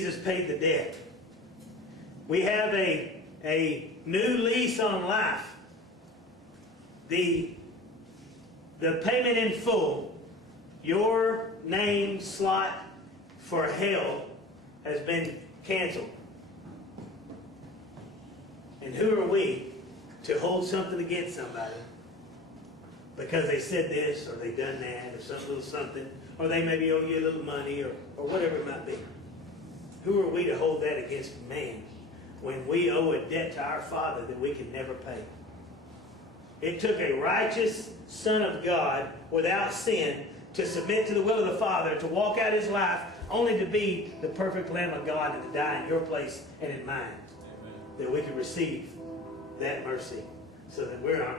Jesus paid the debt. We have a new lease on life. The payment in full, your name slot for hell has been canceled. And who are we to hold something against somebody because they said this or they done that or some little something, or they maybe owe you a little money or whatever it might be? Who are we to hold that against man when we owe a debt to our Father that we can never pay? It took a righteous Son of God without sin to submit to the will of the Father, to walk out his life, only to be the perfect Lamb of God and to die in your place and in mine. Amen. That we could receive that mercy so that we're not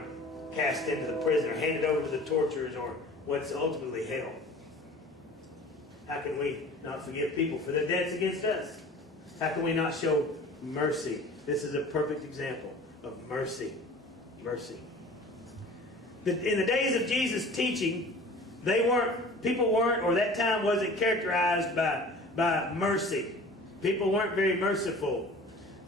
cast into the prison or handed over to the torturers or what's ultimately hell. How can we not forgive people for their debts against us? How can we not show mercy? This is a perfect example of mercy. Mercy. In the days of Jesus' teaching, people weren't, or that time wasn't characterized by mercy. People weren't very merciful.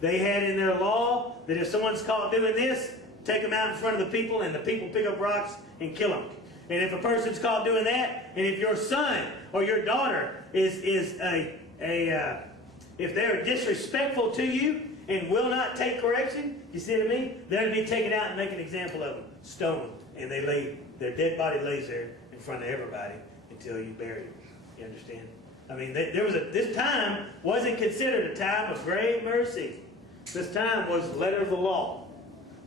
They had in their law that if someone's caught doing this, take them out in front of the people, and the people pick up rocks and kill them. And if a person's caught doing that, and if your son or your daughter if they're disrespectful to you and will not take correction, you see what I mean? They're to be taken out and make an example of them, stoned, and their dead body lays there in front of everybody until you bury them. You understand? I mean, this time wasn't considered a time of great mercy. This time was the letter of the law.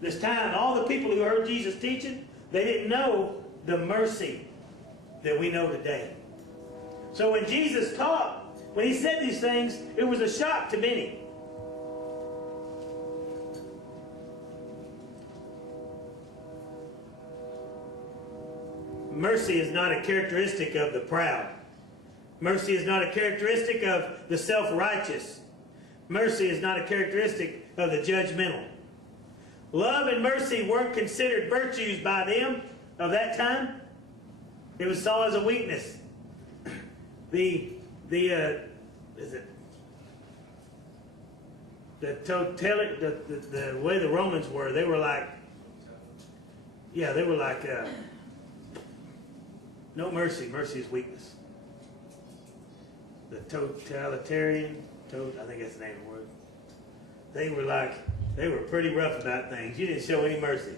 This time, all the people who heard Jesus teaching, they didn't know the mercy that we know today. So when Jesus taught, when he said these things, it was a shock to many. Mercy is not a characteristic of the proud. Mercy is not a characteristic of the self-righteous. Mercy is not a characteristic of the judgmental. Love and mercy weren't considered virtues by them of that time. It was saw as a weakness. The way the Romans were, they were like no mercy. Mercy is weakness. The totalitarian, I think that's the name of the word. They were pretty rough about things. You didn't show any mercy.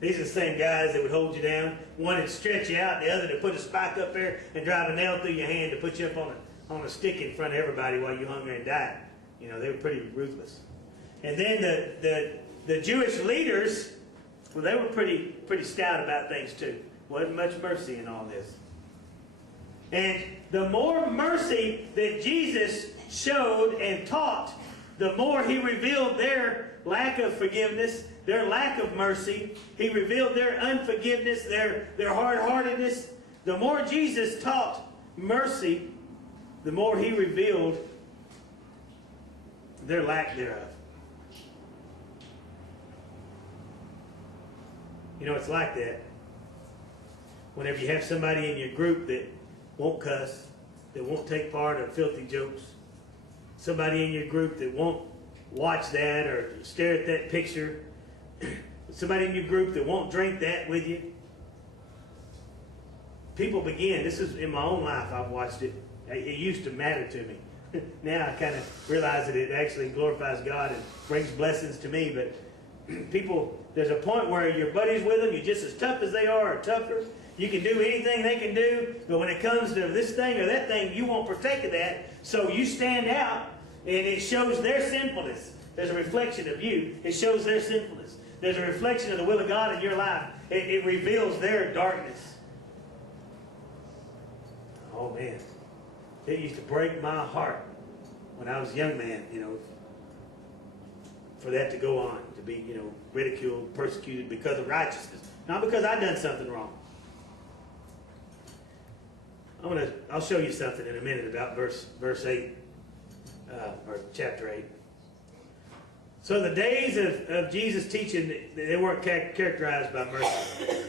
These are the same guys that would hold you down. One would stretch you out, the other to put a spike up there and drive a nail through your hand to put you up on a stick in front of everybody while you hung there and died. You know, they were pretty ruthless. And then the Jewish leaders, well, they were pretty stout about things too. Wasn't much mercy in all this. And the more mercy that Jesus showed and taught, the more he revealed their lack of forgiveness, their lack of mercy. He revealed their unforgiveness, their hard-heartedness. The more Jesus taught mercy, the more he revealed their lack thereof. You know, it's like that. Whenever you have somebody in your group that won't cuss, that won't take part in filthy jokes, somebody in your group that won't watch that or stare at that picture, somebody in your group that won't drink that with you. People begin, this is in my own life, I've watched it. It used to matter to me. Now I kind of realize that it actually glorifies God and brings blessings to me. But people, there's a point where you're buddies with them, you're just as tough as they are or tougher. You can do anything they can do, but when it comes to this thing or that thing, you won't partake of that. So you stand out, and it shows their sinfulness. There's a reflection of you. It shows their sinfulness. There's a reflection of the will of God in your life. It reveals their darkness. Oh, man. It used to break my heart when I was a young man, you know, for that to go on, to be, you know, ridiculed, persecuted because of righteousness. Not because I'd done something wrong. I'll show you something in a minute about verse 8, or chapter 8. So the days of Jesus' teaching, they weren't characterized by mercy.